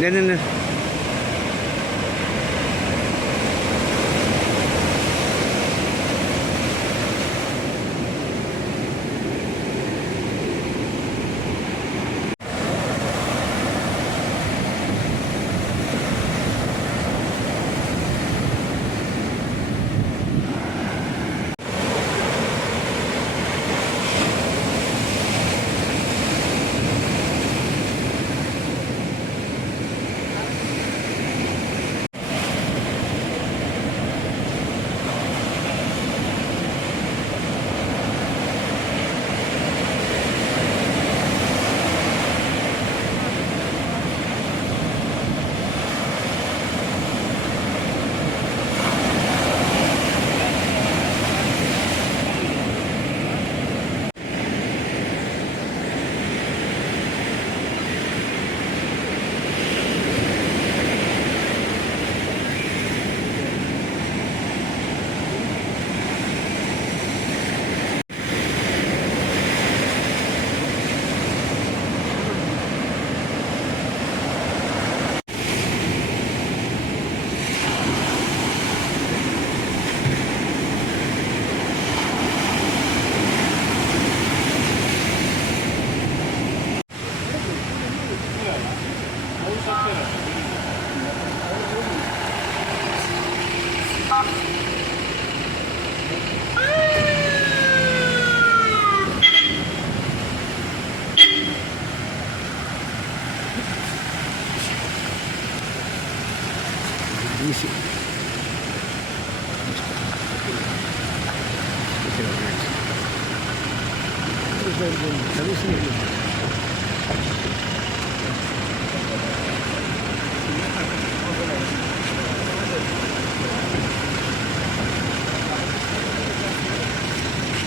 来来来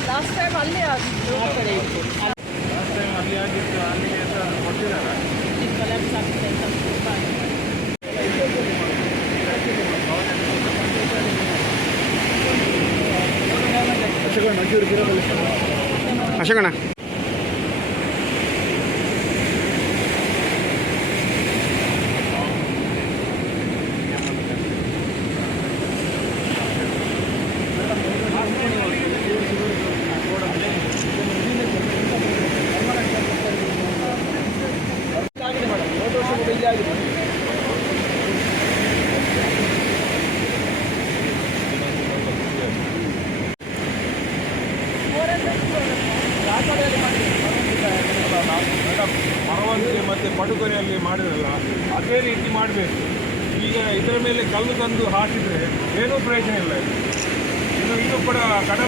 last time ಅಲ್ಲೇ ಆಗಿತ್ತು ಆ ಕಡೆ ಇತ್ತು ಅಲ್ಲಿ collapse ಆಗ್ತಿದೆ ಅಂತ ತುಂಬ ಆಗಿದೆ. ಅಶೋಕಣ್ಣ ಮತ್ತು ಮಾಡಿದ್ರಲ್ಲ, ಅದೇ ರೀತಿ ಮಾಡಬೇಕು. ಈಗ ಇದರ ಮೇಲೆ ಕಲ್ಲು ತಂದು ಹಾಕಿದರೆ ಏನೂ ಪ್ರಯೋಜನ ಇಲ್ಲ ಇದು. ಇದು ಕೂಡ ಕಡ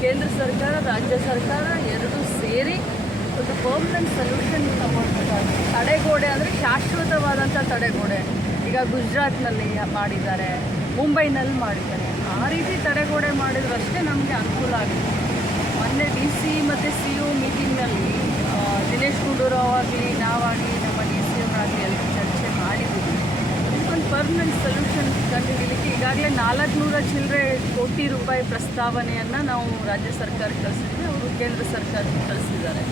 ಕೇಂದ್ರ ಸರ್ಕಾರ, ರಾಜ್ಯ ಸರ್ಕಾರ ಎರಡೂ ಸೇರಿ ಒಂದು ಪರ್ಮನೆಂಟ್ ಸೊಲ್ಯೂಷನ್ ತಗೊಳ್ಬೇಕಾಗುತ್ತೆ ತಡೆಗೋಡೆ ಅಂದರೆ ಶಾಶ್ವತವಾದಂಥ ತಡೆಗೋಡೆ. ಈಗ ಗುಜರಾತ್ನಲ್ಲಿ ಮಾಡಿದ್ದಾರೆ, ಮುಂಬೈನಲ್ಲಿ ಮಾಡಿದ್ದಾರೆ. ಆ ರೀತಿ ತಡೆಗೋಡೆ ಮಾಡಿದ್ರಷ್ಟೇ ನಮಗೆ ಅನುಕೂಲ ಆಗುತ್ತೆ. ಮೊನ್ನೆ ಡಿ ಸಿ ಮತ್ತು ಸಿ ಯು ಮೀಟಿಂಗ್ನಲ್ಲಿ ದಿನೇಶ್ ಗುಂಡೂರಾವ್ ಆಗಲಿ ನಾವಾಗಲಿ ನಮ್ಮ ಡಿ ಸಿ ಅವರಾಗಲಿ ಎಲ್ಲ ಚರ್ಚೆ ಮಾಡಿದ್ದೀವಿ ಒಂದು ಪರ್ಮನೆಂಟ್ ಸೊಲ್ಯೂಷನ್ ಈಗಾಗಲೇ ನಾಲ್ಕುನೂರ ಚಿಲ್ಲರೆ ಕೋಟಿ ರೂಪಾಯಿ ಪ್ರಸ್ತಾವನೆಯನ್ನು ನಾವು ರಾಜ್ಯ ಸರ್ಕಾರಕ್ಕೆ ಕಳಿಸಿದ್ವಿ ಅವರು ಕೇಂದ್ರ ಸರ್ಕಾರಕ್ಕೆ ಕಳಿಸಿದ್ದಾರೆ.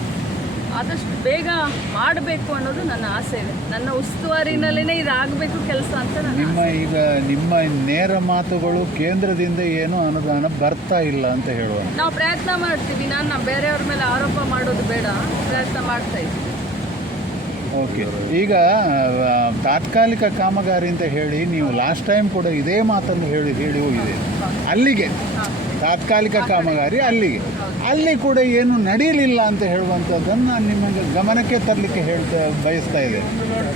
ಆದಷ್ಟು ಬೇಗ ಮಾಡಬೇಕು ಅನ್ನೋದು ನನ್ನ ಆಸೆ ಇದೆ. ನನ್ನ ಉಸ್ತುವಾರಿನಲ್ಲೇ ಇದಾಗಬೇಕು ಕೆಲಸ ಅಂತ ನಾನು ನಿಮ್ಮ ಈಗ ನಿಮ್ಮ ನೇರ ಮಾತುಗಳು ಕೇಂದ್ರದಿಂದ ಏನು ಅನುದಾನ ಬರ್ತಾ ಇಲ್ಲ ಅಂತ ಹೇಳುವ. ನಾವು ಪ್ರಯತ್ನ ಮಾಡ್ತೀವಿ ನಾನು ಬೇರೆಯವ್ರ ಮೇಲೆ ಆರೋಪ ಮಾಡೋದು ಬೇಡ ಪ್ರಯತ್ನ ಮಾಡ್ತಾ ಇದ್ದೀವಿ ಓಕೆ. ಈಗ ತಾತ್ಕಾಲಿಕ ಕಾಮಗಾರಿ ಅಂತ ಹೇಳಿ ನೀವು ಲಾಸ್ಟ್ ಟೈಮ್ ಕೂಡ ಇದೇ ಮಾತನ್ನು ಹೇಳಿ ಹೇಳಿ ಹೋಗಿದೆ ಅಲ್ಲಿಗೆ. ತಾತ್ಕಾಲಿಕ ಕಾಮಗಾರಿ ಅಲ್ಲಿಗೆ. ಅಲ್ಲಿ ಕೂಡ ಏನು ನಡೆಯಲಿಲ್ಲ ಅಂತ ಹೇಳುವಂಥದ್ದನ್ನು ನಾನು ನಿಮಗೆ ಗಮನಕ್ಕೆ ತರಲಿಕ್ಕೆ ಹೇಳ್ತಾ ಬಯಸ್ತಾ ಇದೆ.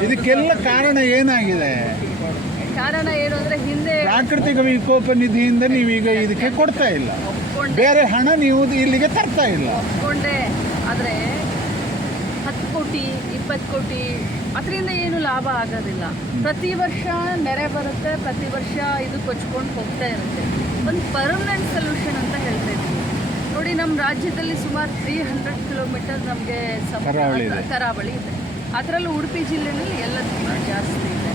ಇದಕ್ಕೆಲ್ಲ ಕಾರಣ ಏನಾಗಿದೆ? ಕಾರಣ ಏನು ಅಂದರೆ ಹಿಂದೆ ಪ್ರಾಕೃತಿಕ ವಿಕೋಪ ನಿಧಿಯಿಂದ ನೀವೀಗ ಇದಕ್ಕೆ ಕೊಡ್ತಾ ಇಲ್ಲ. ಬೇರೆ ಹಣ ನೀವು ಇಲ್ಲಿಗೆ ತರ್ತಾ ಇಲ್ಲ. ಆದರೆ ಕೋಟಿ ಇಪ್ಪತ್ತು ಕೋಟಿ ಅದರಿಂದ ಏನು ಲಾಭ ಆಗೋದಿಲ್ಲ. ಪ್ರತಿ ವರ್ಷ ನೆರೆ ಬರುತ್ತೆ ಪ್ರತಿ ವರ್ಷ ಇದು ಕೊಚ್ಕೊಂಡು ಹೋಗ್ತಾ ಇರುತ್ತೆ. ಒಂದು ಪರ್ಮನೆಂಟ್ ಸೊಲ್ಯೂಷನ್ ಅಂತ ಹೇಳ್ತಾ ಇದ್ದೀವಿ ನೋಡಿ ನಮ್ಮ ರಾಜ್ಯದಲ್ಲಿ ಸುಮಾರು ತ್ರೀ ಹಂಡ್ರೆಡ್ ಕಿಲೋಮೀಟರ್ ನಮಗೆ ಕರಾವಳಿ ಇದೆ. ಕರಾವಳಿ ಇದೆ. ಅದರಲ್ಲೂ ಉಡುಪಿ ಜಿಲ್ಲೆಯಲ್ಲಿ ಎಲ್ಲದಕ್ಕಿಂತ ಜಾಸ್ತಿ ಇದೆ.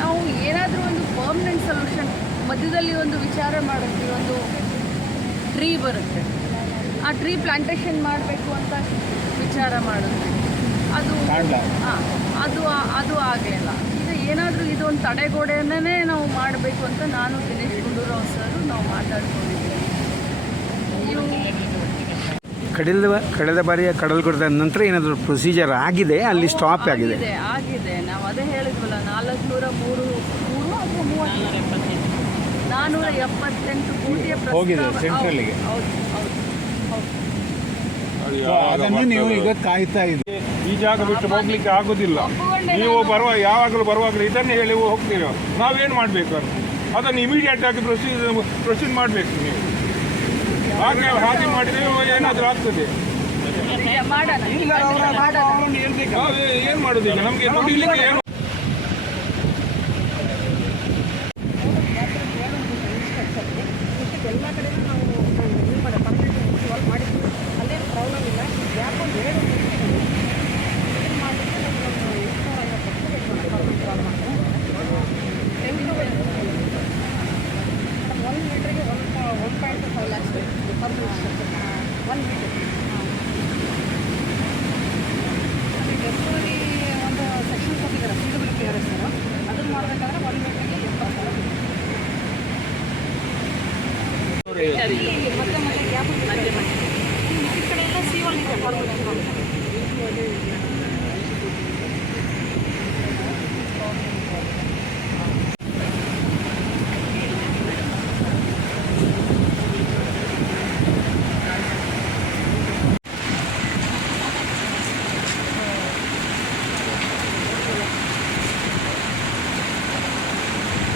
ನಾವು ಏನಾದರೂ ಒಂದು ಪರ್ಮನೆಂಟ್ ಸೊಲ್ಯೂಷನ್ ಮಧ್ಯದಲ್ಲಿ ಒಂದು ವಿಚಾರ ಮಾಡುತ್ತೀವಿ ಒಂದು ಟ್ರೀ ಬರುತ್ತೆ. ಆ ಟ್ರೀ ಪ್ಲಾಂಟೇಶನ್ ಮಾಡಬೇಕು ಅಂತ ವಿಚಾರ ಮಾಡಿದ್ವಿ ಅದು. ಆ, ಅದು ಅದು ಆಗಲಿಲ್ಲ. ಈಗ ಏನಾದರೂ ಇದೊಂದು ತಡೆಗೋಡೆಯನ್ನೇ ನಾವು ಮಾಡಬೇಕು ಅಂತ ನಾನು ದಿನೇಶ್ ಗುಂಡೂರಾವ್ ಸರ್ ನಾವು ಮಾತಾಡ್ಕೊಂಡಿದ್ದೀವಿ. ಕಡಲ ಕಳೆದ ಬಾರಿಯ ಕಡಲ್ಗುಡದ ನಂತರ ಏನಾದರೂ ಪ್ರೊಸೀಜರ್ ಆಗಿದೆ? ಅಲ್ಲಿ ಸ್ಟಾಪ್ ಆಗಿದೆ. ಆಗಿದೆ ಆಗಿದೆ. ನಾವು ಅದೇ ಹೇಳಿದ್ವಲ್ಲ ನಾಲ್ಕುನೂರ ಮೂರು ಮೂರು ಅಥವಾ ಮೂವತ್ತು? ನಾನ್ನೂರ ಎಪ್ಪತ್ತೆಂಟು ಕೋಟಿಯ ಹೋಗಿದೆ ಸೆಂಟ್ರಲ್ಗೆ. ಹೌದು ಹೌದು ಹೌದು. ಅದು ಅದನ್ನು ನೀವು ಈಗ ಕಾಯ್ತಾ ಇದ್ದೀರಿ. ಈ ಜಾಗ ಬಿಟ್ಟು ಹೋಗ್ಲಿಕ್ಕೆ ಆಗುದಿಲ್ಲ. ನೀವು ಬರುವ ಯಾವಾಗಲೂ ಬರುವಾಗಲೂ ಇದನ್ನೇ ಹೇಳಿ ಹೋಗ್ತೀವಿ ನಾವೇನು ಮಾಡಬೇಕು ಅಂತ ಅದನ್ನು ಇಮಿಡಿಯೇಟ್ ಆಗಿ ಪ್ರೊಸೀಜ್ ಪ್ರೊಸೀಡ್ ಮಾಡಬೇಕು ನೀವು. ಹಾಗೆ ಹಾಗೆ ಮಾಡಿದ್ರೆ ಏನಾದರೂ ಆಗ್ತದೆ. ಏನು ಮಾಡೋದು ಈಗ ನಮಗೆ ದುಡಿಲಿಕ್ಕೆ ಏನು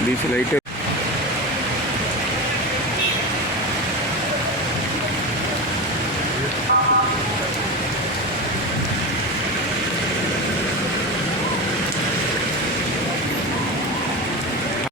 बीच लाइटें